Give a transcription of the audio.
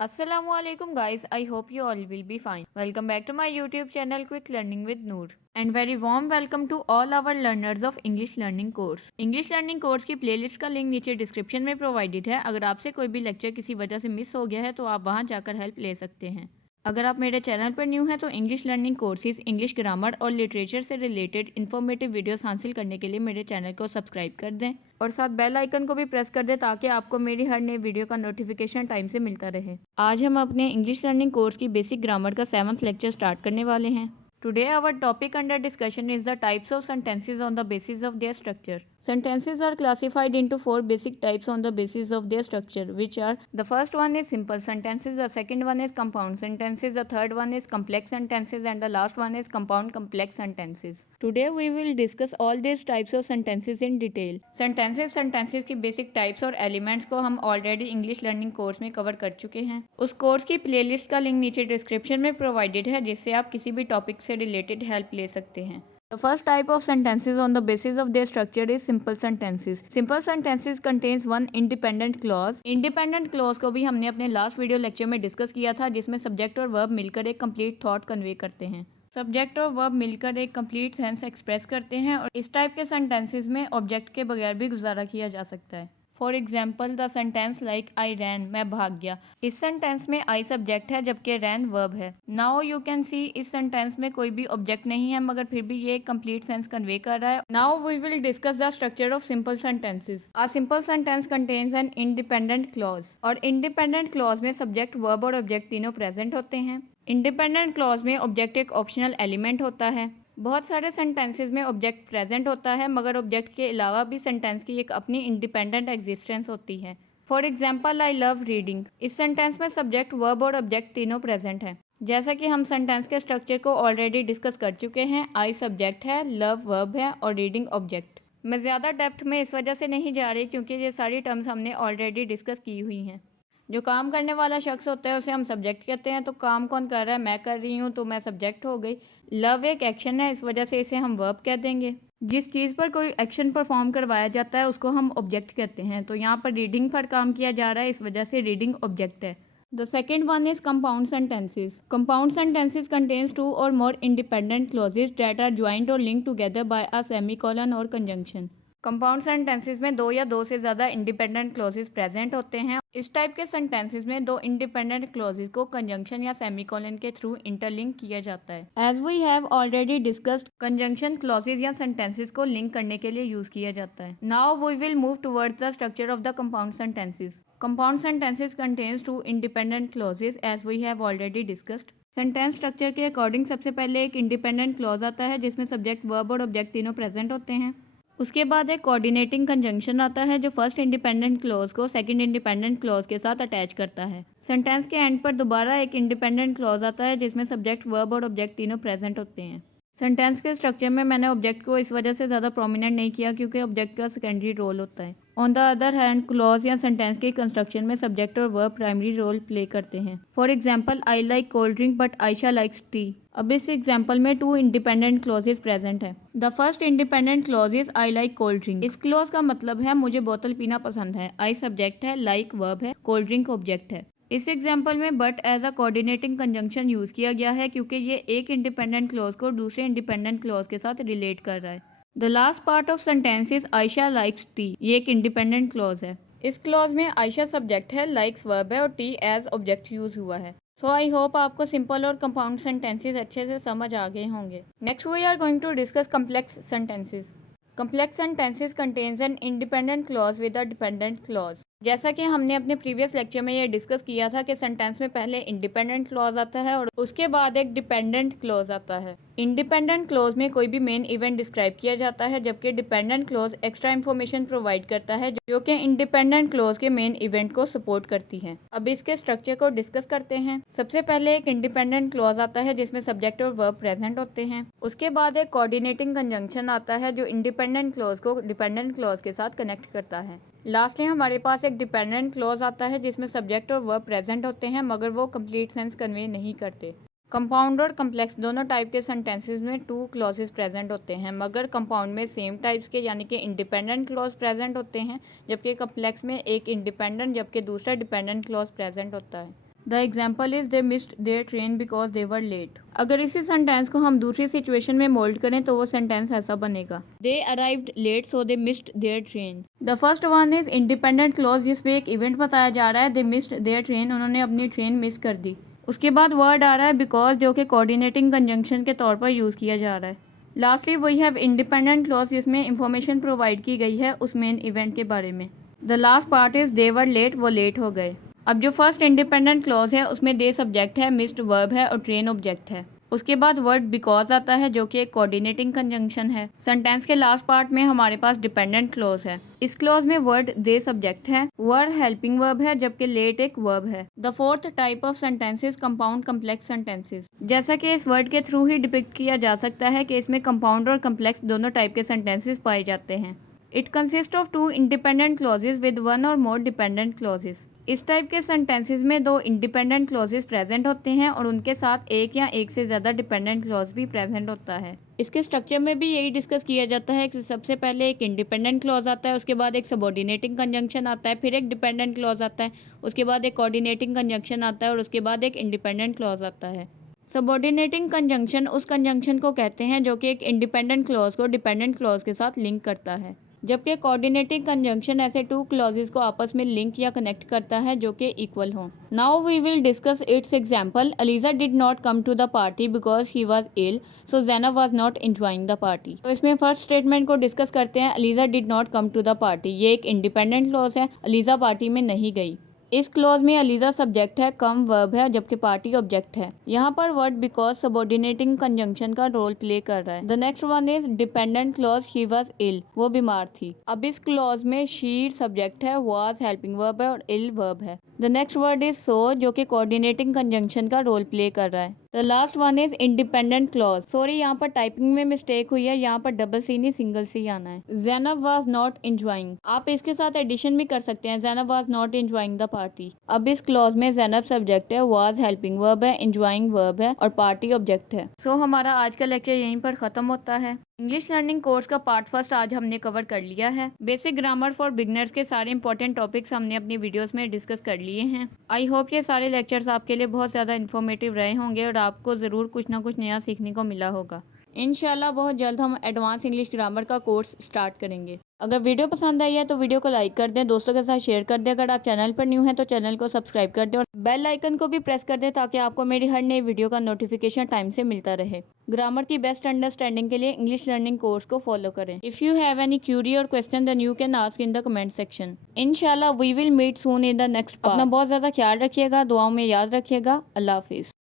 Assalamualaikum guys, I hope you all will be fine. Welcome back to my YouTube channel Quick Learning with Noor. And very warm welcome to all our learners of English Learning Course. English Learning Course की playlist का link नीचे description में provided है। अगर आपसे कोई भी lecture किसी वजह से मिस हो गया है तो आप वहां जाकर हेल्प ले सकते हैं। अगर आप मेरे चैनल पर न्यू हैं तो English learning courses, English grammar और लिटरेचर से रिलेटेड इन्फॉर्मेटिव वीडियोस हासिल करने के लिए मेरे चैनल को सब्सक्राइब कर दें और साथ बेल आइकन को भी प्रेस कर दें ताकि आपको मेरी हर नई वीडियो का नोटिफिकेशन टाइम से मिलता रहे। आज हम अपने इंग्लिश लर्निंग कोर्स की बेसिक ग्रामर का 7th लेक्चर स्टार्ट करने वाले हैं। Today our topic under discussion is the types of sentences on the basis of their structure. Sentences are classified into 4 basic types on the basis of their structure, which are: the first one is simple sentences, the second one is compound sentences, the third one is complex sentences, and the last one is compound complex sentences. Today we will discuss all these types of sentences in detail. Sentences की basic types और elements को हम already English learning course में cover कर चुके हैं। उस course की playlist का लिंक नीचे डिस्क्रिप्शन में प्रोवाइडेड है, जिससे आप किसी भी टॉपिक से रिलेटेड हेल्प ले सकते हैं। The first type of sentences on the basis of their structure is simple sentences. Simple sentences contains one independent clause. Independent clause को भी हमने अपने लास्ट वीडियो लेक्चर में डिस्कस किया था, जिसमें सब्जेक्ट और वर्ब मिलकर एक कंप्लीट थॉट कन्वे करते हैं। सब्जेक्ट और वर्ब मिलकर एक कंप्लीट सेंस एक्सप्रेस करते हैं और इस टाइप के सेंटेंसेस में ऑब्जेक्ट के बगैर भी गुजारा किया जा सकता है। For example the sentence like I ran, मैं भाग गया। इस सेंटेंस में आई सब्जेक्ट है जबकि रैन वर्ब है। नाउ यू कैन सी इस सेंटेंस में कोई भी ऑब्जेक्ट नहीं है, मगर फिर भी ये एक कंप्लीट सेंस कन्वे कर रहा है। Now we will discuss the structure of simple sentences. A simple sentence contains an independent clause, और इंडिपेंडेंट क्लॉज में सब्जेक्ट, वर्ब और ऑब्जेक्ट तीनों प्रेजेंट होते हैं। इंडिपेंडेंट क्लॉज में ऑब्जेक्ट एक ऑप्शनल एलिमेंट होता है। बहुत सारे सेंटेंसेस में ऑब्जेक्ट प्रेजेंट होता है, मगर ऑब्जेक्ट के अलावा भी सेंटेंस की एक अपनी इंडिपेंडेंट एग्जिस्टेंस होती है। For example I love reading, इस सेंटेंस में सब्जेक्ट, वर्ब और ऑब्जेक्ट तीनों प्रेजेंट हैं। जैसा कि हम सेंटेंस के स्ट्रक्चर को ऑलरेडी डिस्कस कर चुके हैं, आई सब्जेक्ट है, लव वर्ब है और रीडिंग ऑब्जेक्ट। मैं ज़्यादा डेप्थ में इस वजह से नहीं जा रही क्योंकि ये सारी टर्म्स हमने ऑलरेडी डिस्कस की हुई हैं। जो काम करने वाला शख्स होता है उसे हम सब्जेक्ट कहते हैं, तो काम कौन कर रहा है, मैं कर रही हूँ, तो मैं सब्जेक्ट हो गई। लव एक एक्शन है, इस वजह से इसे हम वर्ब कह देंगे। जिस चीज़ पर कोई एक्शन परफॉर्म करवाया जाता है उसको हम ऑब्जेक्ट कहते हैं, तो यहाँ पर रीडिंग पर काम किया जा रहा है, इस वजह से रीडिंग ऑब्जेक्ट है। The second one is compound sentences. Compound sentences contains two or more independent clauses that are joint or link together by a semicolon or conjunction. Compound sentences में दो या दो से ज़्यादा इंडिपेंडेंट क्लॉजेज प्रेजेंट होते हैं। इस टाइप के सेंटेंसेस में दो इंडिपेंडेंट क्लॉजेज को कंजंक्शन या सेमीकोलन के थ्रू इंटरलिंक किया जाता है। As we have already discussed, conjunction clauses या सेंटेंसेस को लिंक करने के लिए यूज किया जाता है। Now we will move towards the structure of the compound sentences. Compound sentences contains two independent clauses as we have already discussed. Sentence structure के according सबसे पहले एक इंडिपेंडेंट क्लॉज आता है जिसमें सब्जेक्ट, वर्ब और ऑब्जेक्ट तीनों प्रेजेंट होते हैं। उसके बाद एक कोऑर्डिनेटिंग कंजंक्शन आता है जो फर्स्ट इंडिपेंडेंट क्लॉज को सेकंड इंडिपेंडेंट क्लॉज के साथ अटैच करता है। सेंटेंस के एंड पर दोबारा एक इंडिपेंडेंट क्लॉज आता है जिसमें सब्जेक्ट, वर्ब और ऑब्जेक्ट तीनों प्रेजेंट होते हैं। सेंटेंस के स्ट्रक्चर में मैंने ऑब्जेक्ट को इस वजह से ज़्यादा प्रोमिनेंट नहीं किया क्योंकि ऑब्जेक्ट का सेकेंडरी रोल होता है। On the other hand, clause या सेंटेंस के कंस्ट्रक्शन में सब्जेक्ट और वर्ब प्राइमरी रोल प्ले करते हैं। For example I like cold drink but Ayesha likes T. अब इस एग्जाम्पल में टू इंडिपेंडेंट क्लॉजेज प्रेजेंट है। The first independent clause is I like cold drink. इस क्लॉज का मतलब है मुझे बोतल पीना पसंद है। आई सब्जेक्ट है, लाइक वर्ब है, कोल्ड ड्रिंक ऑब्जेक्ट है। इस एग्जाम्पल में but as a coordinating conjunction use किया गया है क्योंकि ये एक इंडिपेंडेंट क्लॉज को दूसरे इंडिपेंडेंट क्लॉज के साथ रिलेट कर रहा है। The last part of sentence is Ayesha likes tea, ये एक इंडिपेंडेंट क्लॉज है। इस क्लॉज में आयशा सब्जेक्ट है, लाइक्स वर्ब है और टी एज ऑब्जेक्ट यूज हुआ है। सो आई होप आपको सिंपल और कंपाउंड सेंटेंसेस अच्छे से समझ आ गए होंगे। Next we are going to discuss complex sentences. Complex sentences contains an independent clause with a dependent clause. जैसा कि हमने अपने प्रीवियस लेक्चर में ये डिस्कस किया था कि सेंटेंस में पहले इंडिपेंडेंट क्लॉज आता है और उसके बाद एक डिपेंडेंट क्लॉज आता है। इंडिपेंडेंट क्लॉज में कोई भी मेन इवेंट डिस्क्राइब किया जाता है, जबकि dependent clause extra information provide करता है जो कि इंडिपेंडेंट क्लॉज के मेन इवेंट को सपोर्ट करती है। अब इसके स्ट्रक्चर को डिस्कस करते हैं। सबसे पहले एक इंडिपेंडेंट क्लॉज आता है जिसमें सब्जेक्ट और वर्ब प्रेजेंट होते हैं। उसके बाद एक कोऑर्डिनेटिंग कंजंक्शन आता है जो इंडिपेंडेंट क्लॉज को डिपेंडेंट क्लॉज के साथ कनेक्ट करता है। लास्टली हमारे पास एक डिपेंडेंट क्लॉज आता है जिसमें सब्जेक्ट और वर्ब प्रेजेंट होते हैं, मगर वो कंप्लीट सेंस कन्वे नहीं करते। कंपाउंड और कम्प्लेक्स दोनों टाइप के सेंटेंसेस में टू क्लॉजेस प्रेजेंट होते हैं, मगर कंपाउंड में सेम टाइप्स के यानी कि इंडिपेंडेंट क्लॉज प्रेजेंट होते हैं, जबकि कम्प्लेक्स में एक इंडिपेंडेंट जबकि दूसरा डिपेंडेंट क्लॉज प्रेजेंट होता है। The example is they missed their train because they were late. अगर इसी सेंटेंस को हम दूसरी सिचुएशन में मोल्ड करें तो वो सेंटेंस ऐसा बनेगा, they arrived late so they missed their train. The first one is independent clause, जिसमें एक इवेंट बताया जा रहा है, दे मिस्ड देयर ट्रेन, उन्होंने अपनी ट्रेन मिस कर दी। उसके बाद वर्ड आ रहा है बिकॉज, जो कि कोऑर्डिनेटिंग कंजंक्शन के तौर पर यूज़ किया जा रहा है। Lastly we have independent clause, जिसमें इंफॉर्मेशन प्रोवाइड की गई है उस मेन इवेंट के बारे में। The last part is they were late, वो लेट हो गए। अब जो फर्स्ट इंडिपेंडेंट क्लॉज है उसमें दे सब्जेक्ट है, मिस्ड वर्ब है और ट्रेन ऑब्जेक्ट है। उसके बाद वर्ड बिकॉज आता है जो कि एक कोऑर्डिनेटिंग कंजंक्शन है। सेंटेंस के लास्ट पार्ट में हमारे पास डिपेंडेंट क्लॉज है। इस क्लॉज में वर्ड दे सब्जेक्ट है, वर हेल्पिंग वर्ब है, जबकि लेट एक वर्ब है। The fourth type of sentences compound complex sentences. जैसा कि इस वर्ड के थ्रू ही डिपिक्ट किया जा सकता है कि इसमें कंपाउंड और कम्प्लेक्स दोनों टाइप के सेंटेंसेस पाए जाते हैं। It consist of two independent clauses with one or more dependent clauses. इस टाइप के सेंटेंसेस में दो इंडिपेंडेंट क्लॉजेज प्रेजेंट होते हैं और उनके साथ एक या एक से ज़्यादा डिपेंडेंट क्लॉज भी प्रेजेंट होता है। इसके स्ट्रक्चर में भी यही डिस्कस किया जाता है कि सबसे पहले एक इंडिपेंडेंट क्लॉज आता है, उसके बाद एक सबऑर्डिनेटिंग कंजंक्शन आता है, फिर एक डिपेंडेंट क्लॉज आता है, उसके बाद एक कोऑर्डिनेटिंग कंजंक्शन आता है और उसके बाद एक इंडिपेंडेंट क्लॉज आता है। सबऑर्डिनेटिंग कंजंक्शन उस कंजंक्शन को कहते हैं जो कि एक इंडिपेंडेंट क्लॉज को डिपेंडेंट क्लॉज के साथ लिंक करता है, जबकि कोऑर्डिनेटिंग कंजंक्शन ऐसे टू क्लॉजेज को आपस में लिंक या कनेक्ट करता है जो कि इक्वल हों। Now we will discuss its example. Aliza did not come to the party because he was ill, so Zainab was not enjoying the party. तो इसमें फर्स्ट स्टेटमेंट को डिस्कस करते हैं। Aliza did not come to the party, ये एक independent clause है, Aliza party में नहीं गई। इस क्लॉज में अलीजा सब्जेक्ट है, कम वर्ब है, जबकि पार्टी ऑब्जेक्ट है। यहाँ पर वर्ड बिकॉज सबऑर्डिनेटिंग कंजंक्शन का रोल प्ले कर रहा है। The next one is dependent clause, he was ill, वो बीमार थी। अब इस क्लॉज में शी सब्जेक्ट है, वाज हेल्पिंग वर्ब है और इल वर्ब है। The next word is so, जो कि कोऑर्डिनेटिंग कंजंक्शन का रोल प्ले कर रहा है। The last one is independent clause. Sorry, यहाँ पर टाइपिंग में मिस्टेक हुई है, यहाँ पर डबल सी नहीं सिंगल सी आना है। ज़ैनब वाज नॉट एंजॉइंग, आप इसके साथ एडिशन भी कर सकते हैं, Zainab was not enjoying the party. अब इस क्लॉज में ज़ैनब सब्जेक्ट है, वाज हेल्पिंग वर्ब है, एंजॉइंग वर्ब है और पार्टी ऑब्जेक्ट है। सो हमारा आज का लेक्चर यहीं पर खत्म होता है। इंग्लिश लर्निंग कोर्स का पार्ट फर्स्ट आज हमने कवर कर लिया है। बेसिक ग्रामर फॉर बिगनर्स के सारे इंपॉर्टेंट टॉपिक्स हमने अपनी वीडियोस में डिस्कस कर लिए हैं। आई होप ये सारे लेक्चर्स आपके लिए बहुत ज़्यादा इन्फॉर्मेटिव रहे होंगे और आपको ज़रूर कुछ ना कुछ नया सीखने को मिला होगा। इंशाल्लाह बहुत जल्द हम एडवांस इंग्लिश ग्रामर का कोर्स स्टार्ट करेंगे। अगर वीडियो पसंद आई है तो वीडियो को लाइक कर दें, दोस्तों के साथ शेयर कर दें। अगर आप चैनल पर न्यू हैं तो चैनल को सब्सक्राइब कर दें और बेल आइकन को भी प्रेस कर दें ताकि आपको मेरी हर नई वीडियो का नोटिफिकेशन टाइम से मिलता रहे। ग्रामर की बेस्ट अंडरस्टैंडिंग के लिए इंग्लिश लर्निंग कोर्स को फॉलो करें। If you have any query or question then you can ask in the comment section. इंशाल्लाह we will meet soon in the next part. अपना बहुत ज़्यादा ख्याल रखिएगा, दुआओं में याद रखिएगा। अल्लाह हाफिज़।